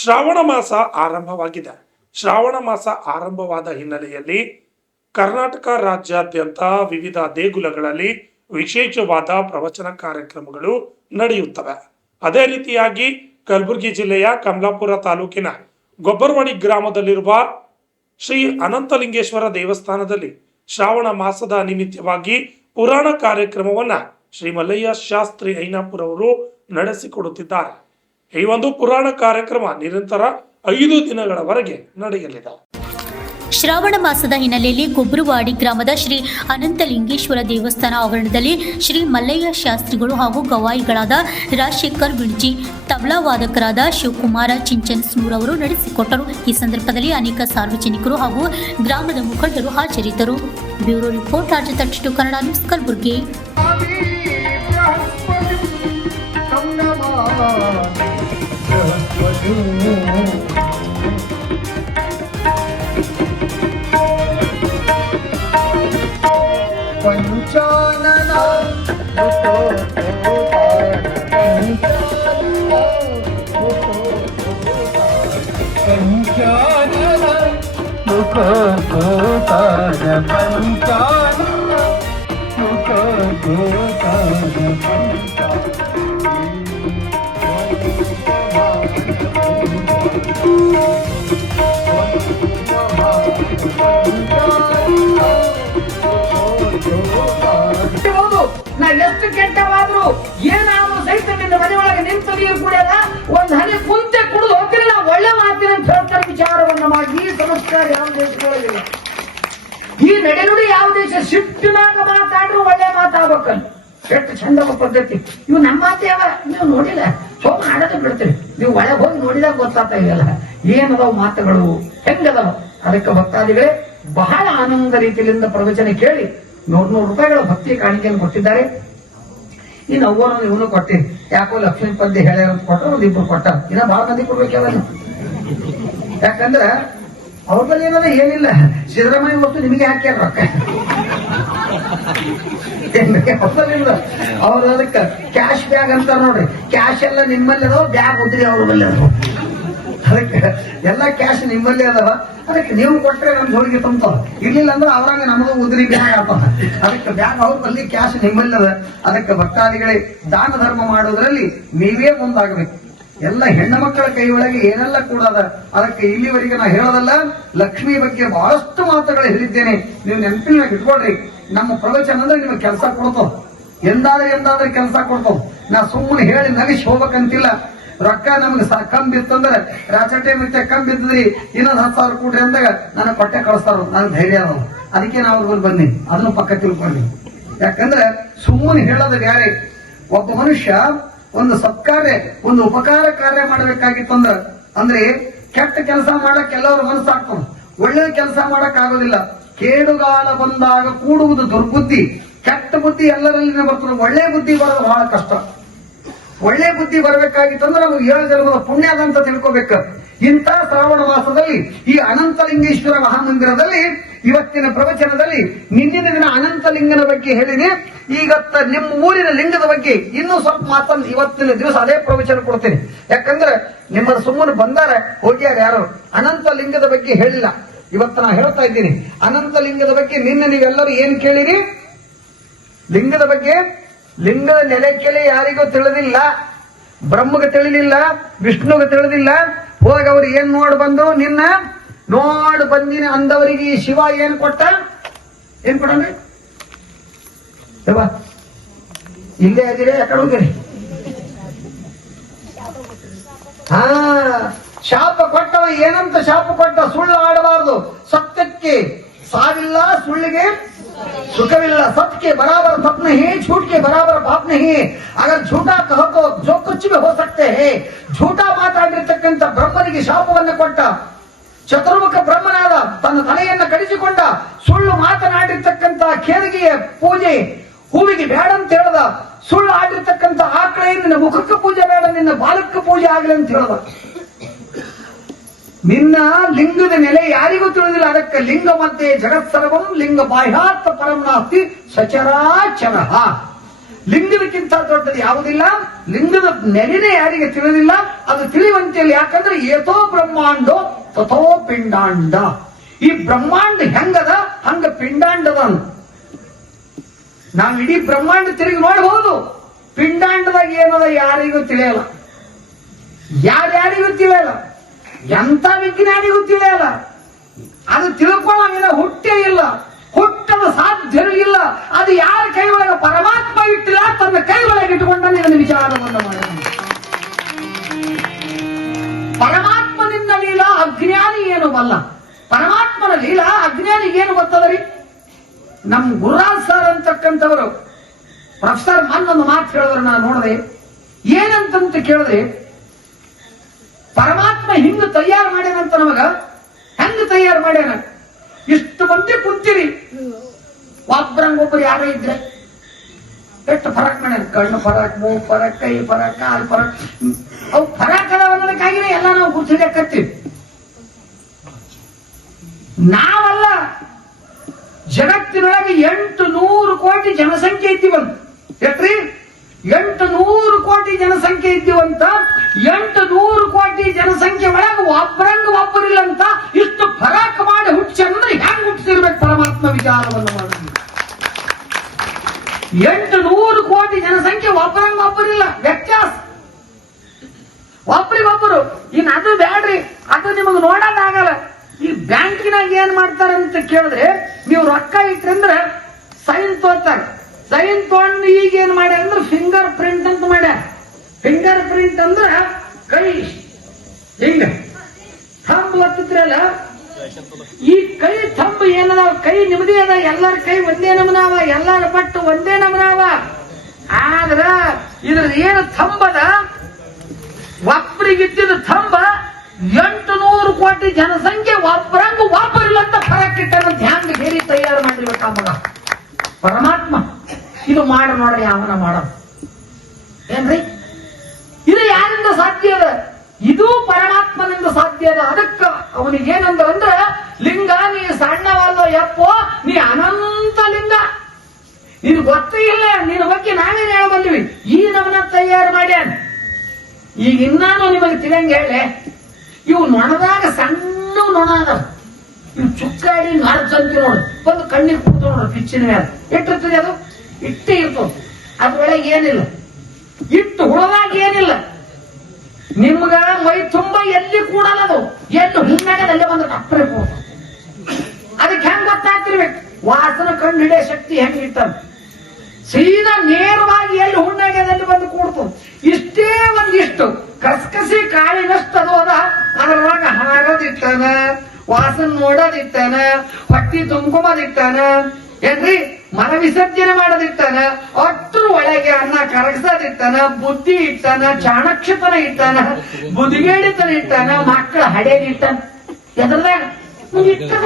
ಶ್ರಾವಣ ಮಾಸ ಆರಂಭವಾಗಿದೆ. ಶ್ರಾವಣ ಮಾಸ ಆರಂಭವಾದ ಹಿನ್ನೆಲೆಯಲ್ಲಿ ಕರ್ನಾಟಕ ರಾಜ್ಯಾದ್ಯಂತ ವಿವಿಧ ದೇಗುಲಗಳಲ್ಲಿ ವಿಶೇಷವಾದ ಪ್ರವಚನ ಕಾರ್ಯಕ್ರಮಗಳು ನಡೆಯುತ್ತವೆ. ಅದೇ ರೀತಿಯಾಗಿ ಕಲಬುರಗಿ ಜಿಲ್ಲೆಯ ಕಮಲಾಪುರ ತಾಲೂಕಿನ ಗೊಬ್ಬರವಾಡಿ ಗ್ರಾಮದಲ್ಲಿರುವ ಶ್ರೀ ಅನಂತಲಿಂಗೇಶ್ವರ ದೇವಸ್ಥಾನದಲ್ಲಿ ಶ್ರಾವಣ ಮಾಸದ ನಿಮಿತ್ತವಾಗಿ ಪುರಾಣ ಕಾರ್ಯಕ್ರಮವನ್ನ ಶ್ರೀ ಮಲ್ಲಯ್ಯ ಶಾಸ್ತ್ರಿ ಐನಾಪುರ ಅವರು ನಡೆಸಿಕೊಡುತ್ತಿದ್ದಾರೆ. ಈ ಒಂದು ಪುರಾಣ ಕಾರ್ಯಕ್ರಮ ನಿರಂತರ 5 ದಿನಗಳವರೆಗೆ ನಡೆಯಲಿದೆ. ಶ್ರಾವಣ ಮಾಸದ ಹಿನ್ನೆಲೆಯಲ್ಲಿ ಗೊಬ್ಬರವಾಡಿ ಗ್ರಾಮದ ಶ್ರೀ ಅನಂತಲಿಂಗೇಶ್ವರ ದೇವಸ್ಥಾನ ಆವರಣದಲ್ಲಿ ಶ್ರೀ ಮಲ್ಲಯ್ಯ ಶಾಸ್ತ್ರಿಗಳು ಹಾಗೂ ಗವಾಯಿಗಳಾದ ರಾಜಶೇಖರ್ ಬಿಳ್ಜಿ, ತಬಲಾ ವಾದಕರಾದ ಶಿವಕುಮಾರ ಚಿಂಚನ್ಸ್ನೂರ್ ಅವರು ನಡೆಸಿಕೊಟ್ಟರು. ಈ ಸಂದರ್ಭದಲ್ಲಿ ಅನೇಕ ಸಾರ್ವಜನಿಕರು ಹಾಗೂ ಗ್ರಾಮದ ಮುಖಂಡರು ಹಾಜರಿದ್ದರು. ಬ್ಯೂರೋ ರಿಪೋರ್ಟ್, ರಾಜ್ಯ 32 ಕನ್ನಡ ನ್ಯೂಸ್, ಕಲಬುರಗಿ. पंचानन ಎಷ್ಟು ಕೆಟ್ಟವಾದ್ರು ಏನಾದ್ರು ಸಹಿತ ನಿನ್ನ ಮನೆಯೊಳಗೆ ನಿಂತರಿಯೂ ಕೂಡ ಒಂದ್ ಹನಿ ಕುಂತೆ ಕುಡಿದು ಹೋಗ್ತೀನಿ, ನಾವು ಒಳ್ಳೆ ಮಾತಿನ ಅಂತ ಹೇಳ್ತಾರೆ. ವಿಚಾರವನ್ನ ಮಾಡಿ ಈ ಸಂಸ್ಕಾರ ಯಾವ ದೇಶಗಳಿಲ್ಲ, ಈ ನಡೆನುಡಿ ಯಾವ ದೇಶ ಶಿಫ್ಟಿನಾಗ ಮಾತಾಡ್ರು ಒಳ್ಳೆ ಮಾತಾಡ್ಬೇಕಲ್ಲ. ಎಷ್ಟು ಚಂದವ ಪದ್ಧತಿ. ಇವು ನಮ್ಮ ಮಾತು ಯಾವ ನೀವು ನೋಡಿಲ್ಲ, ಸೋಮ ಆಡೋದು ಬಿಡ್ತೀವಿ. ನೀವು ಒಳಗೆ ಹೋಗಿ ನೋಡಿದಾಗ ಗೊತ್ತಾಗ್ತಾ ಇದೆಯಲ್ಲ ಏನದಾವ್ ಮಾತುಗಳು ಹೆಂಗದಾವ. ಅದಕ್ಕೆ ಭಕ್ತಾದಿಗಳೇ ಬಹಳ ಆನಂದ ರೀತಿಯಿಂದ ಪ್ರವಚನ ಕೇಳಿ 100 ರೂಪಾಯಿಗಳ ಭಕ್ತಿ ಕಾಣಿಕೆಯನ್ನು ಕೊಟ್ಟಿದ್ದಾರೆ. ಇನ್ನು ಅವ್ವನು ಇವನು ಕೊಟ್ಟಿರಿ. ಯಾಕೋ ಲಕ್ಷ್ಮೀ ಪದ್ಯ ಹೇಳ ಕೊಟ್ಟರು, 1 ಕೊಟ್ಟ. ಇನ್ನ ಬಹಳ ಮಂದಿ ಕೊಡ್ಬೇಕಲ್ಲ. ಯಾಕಂದ್ರ ಅವ್ರ ಬಳಿ ಏನದ ಏನಿಲ್ಲ, ಸಿದ್ದರಾಮಯ್ಯ ವಸ್ತು ನಿಮಗೆ ಹಾಕ್ಯಾರ ರೊಕ್ಕ. ಅವ್ರ ಅದಕ್ಕೆ ಕ್ಯಾಶ್ ಬ್ಯಾಗ್ ಅಂತಾರ ನೋಡ್ರಿ. ಕ್ಯಾಶ್ ಎಲ್ಲ ನಿಮ್ಮಲ್ಲಿ ಅದಾವ, ಬ್ಯಾಗ್ ಉದ್ರಿ ಅವ್ರ ಬಲ್ಲಿ ಅದಾವ. ಅದಕ್ಕೆ ಎಲ್ಲಾ ಕ್ಯಾಶ್ ನಿಮ್ಮಲ್ಲಿ ಅದಾವ. ಅದಕ್ಕೆ ನೀವು ಕೊಟ್ರೆ ನಮ್ ಜೋಡಿಗೆ ತುಂಬ್ತಾವ, ಇರ್ಲಿಲ್ಲ ಅಂದ್ರೆ ಅವ್ರಂಗ ನಮಗೂ ಉದ್ರಿ ಬ್ಯಾಗ್ ಆಗ್ತದ. ಅದಕ್ಕೆ ಬ್ಯಾಗ್ ಅವ್ರ ಬಲ್ಲಿ, ಕ್ಯಾಶ್ ನಿಮ್ಮಲ್ಲಿ ಅದ. ಅದಕ್ಕೆ ಭಕ್ತಾದಿಗಳೇ ದಾನ ಧರ್ಮ ಮಾಡೋದ್ರಲ್ಲಿ ನೀವೇ ಮುಂದಾಗಬೇಕು. ಎಲ್ಲ ಹೆಣ್ಣು ಮಕ್ಕಳ ಕೈ ಒಳಗೆ ಏನೆಲ್ಲ ಕೂಡ ಅದ. ಅದಕ್ಕೆ ಇಲ್ಲಿವರೆಗೆ ನಾ ಹೇಳೋದಲ್ಲ, ಲಕ್ಷ್ಮಿ ಬಗ್ಗೆ ಬಹಳಷ್ಟು ಮಾತುಗಳು ಹೇಳಿದ್ದೇನೆ. ನೀವು ನೆನಪಿನಾಗ ಇಟ್ಕೊಳ್ರಿ. ನಮ್ಮ ಪ್ರವಚನ ಅಂದ್ರೆ ನಿಮ್ಗೆ ಕೆಲಸ ಕೊಡ್ತಾವ, ಎಂದಾದ್ರೆ ಕೆಲಸ ಕೊಡ್ತಾವ. ನಾ ಸುಮ್ಮನೆ ಹೇಳಿ ನಗಿಸಿ ಹೋಗ್ಬೇಕಂತಿಲ್ಲ. ರೊಕ್ಕ ನಮ್ಗೆ ಕಂಬಿತ್ತಂದ್ರೆ ರಾಚಟೆ ಮಿತ್ತೆ ಕಂಬಿದ್ರಿ ಇನ್ನೊಂದು 10,000 ಕೊಡ್ರಿ ಅಂದಾಗ ನನಗೆ ಕೊಟ್ಟೆ ಕಳಿಸ್ತಾರ. ನನಗೆ ಧೈರ್ಯ ಅದಾವ. ಅದಕ್ಕೆ ನಾವು ಬನ್ನಿ, ಅದನ್ನು ಪಕ್ಕ ತಿಳ್ಕೊಂಡಿ. ಯಾಕಂದ್ರೆ ಸುಮ್ಮನೆ ಹೇಳೋದು ಯಾರೇ. ಒಬ್ಬ ಮನುಷ್ಯ ಒಂದು ಸತ್ಕಾರ್ಯ, ಒಂದು ಉಪಕಾರ ಕಾರ್ಯ ಮಾಡಬೇಕಾಗಿತ್ತಂದ್ರ ಅಂದ್ರೆ ಕೆಟ್ಟ ಕೆಲಸ ಮಾಡಕ್ ಎಲ್ಲರೂ ಮನಸ್ಸಾಗ್ತದೆ, ಒಳ್ಳೆ ಕೆಲಸ ಮಾಡಕ್ ಆಗೋದಿಲ್ಲ. ಕೇಡುಗಾಲ ಬಂದಾಗ ಕೂಡುವುದು ದುರ್ಬುದ್ಧಿ. ಕೆಟ್ಟ ಬುದ್ಧಿ ಎಲ್ಲರಲ್ಲಿ ಬರ್ತದೆ, ಒಳ್ಳೆ ಬುದ್ಧಿ ಬರೋದು ಬಹಳ ಕಷ್ಟ. ಒಳ್ಳೆ ಬುದ್ಧಿ ಬರಬೇಕಾಗಿತ್ತಂದ್ರೆ ನಾವು 7 ಜನ್ಮದ ಪುಣ್ಯ ಅಂತ ತಿಳ್ಕೋಬೇಕು. ಇಂಥ ಶ್ರಾವಣ ಮಾಸದಲ್ಲಿ ಈ ಅನಂತಲಿಂಗೇಶ್ವರ ಮಹಾಮಂದಿರದಲ್ಲಿ ಇವತ್ತಿನ ಪ್ರವಚನದಲ್ಲಿ ನಿನ್ನಿನ ದಿನ ಅನಂತಲಿಂಗನ ಬಗ್ಗೆ ಹೇಳಿದೆ. ಈಗತ್ತ ನಿಮ್ಮ ಊರಿನ ಲಿಂಗದ ಬಗ್ಗೆ ಇನ್ನೂ ಸ್ವಲ್ಪ ಮಾತನ್ನು ಇವತ್ತಿನ ದಿವಸ ಅದೇ ಪ್ರವಚನ ಕೊಡ್ತೇನೆ. ಯಾಕಂದ್ರೆ ನಿಮ್ಮ ಸುಮ್ಮನೆ ಬಂದಾರ ಹೋಗ್ಯಾರ, ಯಾರು ಅನಂತ ಲಿಂಗದ ಬಗ್ಗೆ ಹೇಳಿಲ್ಲ. ಇವತ್ತು ನಾ ಹೇಳ್ತಾ ಇದ್ದೀನಿ ಅನಂತ ಲಿಂಗದ ಬಗ್ಗೆ. ನಿನ್ನೆ ನೀವೆಲ್ಲರೂ ಏನ್ ಕೇಳಿರಿ? ಲಿಂಗದ ಬಗ್ಗೆ. ಲಿಂಗದ ನೆಲೆ ಕೆಲೆ ಯಾರಿಗೂ ತಿಳಿದಿಲ್ಲ, ಬ್ರಹ್ಮಗೆ ತಿಳಿಲಿಲ್ಲ, ವಿಷ್ಣುಗೆ ತಿಳಿದಿಲ್ಲ. ಹೋಗಿ ಅವ್ರು ಏನ್ ನೋಡಿ ಬಂದು, ನಿನ್ನ ನೋಡ್ ಬಂದಿನ ಅಂದವರಿಗೆ ಈ ಶಿವ ಏನ್ ಕೊಟ್ಟ? ಏನ್ ಕೊಡನ್ರಿ? ಇಲ್ಲೇ ಆಗಿರಿ, ಯಾಕಡೆ ಹೋಗಿರಿ? ಶಾಪ ಕೊಟ್ಟವ. ಏನಂತ ಶಾಪ ಕೊಟ್ಟ? ಸುಳ್ಳು ಆಡಬಾರದು, ಸತ್ಯಕ್ಕೆ ಸಾವಿಲ್ಲ, ಸುಳ್ಳಿಗೆ सुखविल्ला, सत्य के बराबर सप नहीं, झूठ के बराबर पाप नहीं. अगर झूठा कहो तो जो कुछ भी हो सकते हैं. झूठा ಮಾತಾಡಿರ್ತಕ್ಕಂಥ ಬ್ರಹ್ಮನಿಗೆ ಶಾಪವನ್ನು ಕೊಟ್ಟ. ಚತುರ್ಮುಖ ಬ್ರಹ್ಮನಾದ ತನ್ನ ತಲೆಯನ್ನ ಕಡಿಸಿಕೊಂಡ. ಸುಳ್ಳು ಮಾತನಾಡಿರ್ತಕ್ಕಂಥ ಕೇದಿಗೆಯ ಪೂಜೆ ಹೂವಿಗೆ ಬೇಡ ಅಂತ ಹೇಳ್ದ. ಸುಳ್ಳು ಆಡಿರ್ತಕ್ಕಂಥ ಆಕಳೆ ನಿನ್ನ ಮುಖಕ್ಕೆ ಪೂಜೆ ಬೇಡ, ನಿನ್ನ ಬಾಲಕ್ಕೆ ಪೂಜೆ ಆಗಲಿ ಅಂತ ಹೇಳ್ದ. ನಿನ್ನ ಲಿಂಗದ ನೆಲೆ ಯಾರಿಗೂ ತಿಳಿದಿಲ್ಲ. ಅದಕ್ಕೆ ಲಿಂಗ ಮಧ್ಯೆ ಜಗತ್ಸರ್ವಂ ಲಿಂಗ ಬಾಹ್ಯಾತ್ ಪರಂ ನಾಸ್ತಿ ಸಚರಾಚರ. ಲಿಂಗದಕ್ಕಿಂತ ದೊಡ್ಡದು ಯಾವುದಿಲ್ಲ. ಲಿಂಗದ ನೆಲೆನೇ ಯಾರಿಗೆ ತಿಳಿದಿಲ್ಲ, ಅದು ತಿಳಿಯುವಂತೆಯಲ್ಲಿ. ಯಾಕಂದ್ರೆ ಏತೋ ಬ್ರಹ್ಮಾಂಡೋ ತಥೋ ಪಿಂಡಾಂಡ. ಈ ಬ್ರಹ್ಮಾಂಡ ಹೆಂಗದ ಹಂಗ ಪಿಂಡಾಂಡದ. ನಾವು ಇಡೀ ಬ್ರಹ್ಮಾಂಡ ತಿರುಗಿ ನೋಡಬಹುದು, ಪಿಂಡಾಂಡದಾಗ ಏನದ ಯಾರಿಗೂ ತಿಳಿಯಲ್ಲ, ಯಾರ್ಯಾರಿಗೂ ತಿಳಿಯಲ್ಲ, ಎಂತ ವಿಜ್ಞಾನಿಗೂ ತಿಳಿಯಲ್ಲ. ಅದು ತಿಳ್ಕೊಳ್ಳೋಂಗಿನ ಹುಟ್ಟೇ ಇಲ್ಲ, ಹುಟ್ಟದ ಸಾಧ್ಯವೂ ಇಲ್ಲ. ಅದು ಯಾರ ಕೈ ಒಳಗೆ ಪರಮಾತ್ಮ ಇಟ್ಟಿಲ್ಲ, ತನ್ನ ಕೈ ಒಳಗೆ ಇಟ್ಟುಕೊಂಡ ನಿನ್ನ ವಿಚಾರವನ್ನು ಮಾಡ. ಪರಮಾತ್ಮನಿಂದ ಲೀಲಾ ಅಜ್ಞಾನಿ ಏನು ಬಲ್ಲ, ಪರಮಾತ್ಮನ ಲೀಲಾ ಅಜ್ಞಾನಿಗೆ ಏನು ಗೊತ್ತದರಿ? ನಮ್ ಗುರುರಾಜ್ ಸರ್ ಅಂತಕ್ಕಂಥವರು ಪ್ರೊಫೆಸರ್ ಮನ್ನೊಂದು ಮಾತು ಹೇಳಿದ್ರು, ನಾನು ನೋಡಿದೆ. ಏನಂತ ಕೇಳಿದ್ರೆ, ಪರಮಾತ್ಮ ಹಿಂಗ ತಯಾರು ಮಾಡ್ಯಾನಂತ. ನಮಗ ಹೆಂಗ ತಯಾರು ಮಾಡ್ಯಾನ? ಇಷ್ಟು ಮಂದಿ ಕುಂತಿರಿ, ಒಬ್ಬರಂಗೊಬ್ಬರು ಯಾರೋ ಇದ್ರೆ ಎಷ್ಟು ಫರಕ್ ಮಾಡ್ಯಾನ. ಕಣ್ಣು ಫರಕ್, ಮೂಗು ಫರಕ್, ಕೈ ಫರಕ್, ಕಾಲು ಫರಕ್. ಅವು ಫರಕ್ ಅದಾವ ಅನ್ನೋದಕ್ಕಾಗಿನೇ ಎಲ್ಲ ನಾವು ಕುರ್ಸಿಡಕತ್ತೀವಿ. ನಾವಲ್ಲ, ಜಗತ್ತಿನೊಳಗೆ 800 ಕೋಟಿ ಜನಸಂಖ್ಯೆ ಇದ್ದೀವಂತ. ಎಷ್ಟ್ರಿ? 800 ಕೋಟಿ ಜನಸಂಖ್ಯೆ ಇದ್ದೀವಂತ. 800 ಕೋಟಿ ಜನಸಂಖ್ಯೆ ಒಳಗೆ ಒಬ್ಬರಂಗ ಒಬ್ಬರಿಲ್ಲ ಅಂತ ಇಷ್ಟು ಫರಾಕ್ ಮಾಡಿ ಹುಟ್ಟಿಸಂದ್ರೆ ಹೆಂಗ್ ಹುಟ್ಟಿಸಿರ್ಬೇಕು ಪರಮಾತ್ಮ ವಿಚಾರವನ್ನು ಮಾಡಿ. 800 ಕೋಟಿ ಜನಸಂಖ್ಯೆ ಒಬ್ಬರಂಗ ಒಬ್ಬರಿಲ್ಲ, ವ್ಯತ್ಯಾಸ ಒಬ್ರಿಗೊಬ್ಬರು. ಇನ್ನು ಅದು ಬ್ಯಾಡ್ರಿ, ಅದು ನಿಮಗೆ ನೋಡೋದಾಗಲ್ಲ. ಈ ಬ್ಯಾಂಕಿನಾಗ ಏನ್ ಮಾಡ್ತಾರಂತ ಕೇಳಿದ್ರೆ, ನೀವು ರೊಕ್ಕ ಇಟ್ರಂದ್ರೆ ಸೈನ್ ತೋತಾರೆ. ಸೈನ್ ತಗೊಂಡು ಈಗ ಏನ್ ಮಾಡ್ಯಾರ ಅಂದ್ರೆ ಫಿಂಗರ್ ಪ್ರಿಂಟ್ ಅಂತ ಮಾಡ್ಯಾರ. ಫಿಂಗರ್ ಪ್ರಿಂಟ್ ಅಂದ್ರ ಕೈ ಹಿಂಗ ಥಂಬ್ ಒತ್ತಿದ್ರಲ್ಲ, ಈ ಕೈ ಥಂಬ್ ಏನದ, ಕೈ ನಿಮ್ಮದೇ ಅದ, ಎಲ್ಲರ ಕೈ ಒಂದೇ ನಮನಾವ, ಎಲ್ಲರ ಪಟ್ಟು ಒಂದೇ ನಮನಾವ. ಆದ್ರ ಇದ್ರ ಏನು ಥಂಬದ, ಒಬ್ಬರಿಗಿದ್ದಿದ ಥಂಬ 800 ಕೋಟಿ ಜನಸಂಖ್ಯೆ ಒಬ್ಬರಂಗ ಒಬ್ಬರಿಲ್ಲ ಅಂತ ಫರಕ್ ಇಟ್ಟಂತ ಹ್ಯಾಂಗ ಬೇರೆ ತಯಾರು ಮಾಡಿರ್ಬೇಕ ಮಗ ಪರಮಾತ್ಮ. ಇದು ಮಾಡ ನೋಡ್ರಿ, ಅವನ ಮಾಡ ಏನ್ರಿ? ಇದು ಯಾರಿಂದ ಸಾಧ್ಯ ಅದ? ಇದು ಪರಮಾತ್ಮನಿಂದ ಸಾಧ್ಯ ಅದ. ಅದಕ್ಕ ಅವನಿಗೆ ಏನಂದ್ರ, ಲಿಂಗ ನೀ ಸಣ್ಣವಲ್ಲ ಯಪ್ಪೋ, ನೀ ಅನಂತ ಲಿಂಗ. ನೀನು ಗೊತ್ತೇ ಇಲ್ಲ, ನಿನ್ನ ಬಗ್ಗೆ ನಾವೇನು ಹೇಳಬಲ್ಲಿವಿ. ಈ ನಮನ ತಯಾರು ಮಾಡ್ಯಾನ. ಈಗ ಇನ್ನಾನು ನಿಮಗೆ ತಿಳಿಯಂಗ ಹೇಳೆ, ಇವು ನೊಣದಾಗ ಸಣ್ಣ ನೊಣ ಅದಾವ. ಇವು ಚುಕ್ಕಾಡಿ ನಡ್ಸಂತಿ ನೋಡು, ಬಂದು ಕಣ್ಣಿಗೆ ಕೂತು ನೋಡ್ರಿ, ಪಿಚ್ಚಿನ ಮೇಲೆ ಇಟ್ಟಿರ್ತದೆ. ಅದು ಇಟ್ಟೇ ಇರ್ತದೆ, ಅದ್ರೊಳಗೆ ಏನಿಲ್ಲ. ಇಟ್ಟು ಹುಳದಾಗ ಏನಿಲ್ಲ. ನಿಮ್ಗ ಮೈ ತುಂಬಾ ಎಲ್ಲಿ ಕೂಡಲ್ಲ, ಅದು ಎಲ್ಲಿ ಹುಣ್ಣಾಗದಲ್ಲೇ ಬಂದ್ರೆ ಅಪ್ಪರೆ ಕೂಡ. ಅದಕ್ಕೆ ಹೆಂಗ್ ಗೊತ್ತಾಗ್ತಿರ್ಬೇಕು, ವಾಸನ ಕಂಡು ಹಿಡಿಯೋ ಶಕ್ತಿ ಹೆಂಗ್ ಇರ್ತಾನೆ. ಸೀದಾ ನೇರವಾಗಿ ಎಲ್ಲಿ ಹುಣ್ಣಾಗದಲ್ಲಿ ಬಂದು ಕೂಡ್ತದೆ. ಇಷ್ಟೇ ಒಂದಿಷ್ಟು ಕಸ್ಕಸಿ ಕಾಳಿನಷ್ಟು ಅದು ಅದ. ಅದ್ರೊಳಗ ಹಾರೋದಿಟ್ಟಾನ, ವಾಸನ ನೋಡೋದಿಟ್ಟಾನ, ಹೊಟ್ಟಿ ತುಂಬ್ಕೊಂಬೋದಿಟ್ಟಾನ, ಏನ್ರಿ ಮನ ವಿಸರ್ಜನೆ ಮಾಡೋದಿಟ್ಟಾನ, ಅಷ್ಟ್ರ ಒಳಗೆ ಅನ್ನ ಕರಗಿಸೋದಿಟ್ಟಾನ, ಬುದ್ಧಿ ಇಟ್ಟಾನ, ಚಾಣಕ್ಷತನ ಇಟ್ಟಾನ, ಬುದ್ಧಿಗೇಡಿತನ ಇಟ್ಟಾನ, ಮಕ್ಕಳ ಹಡೇದಿಟ್ಟಾನ. ಎದ್ರದಾಗ ಇಟ್ಟಾನ.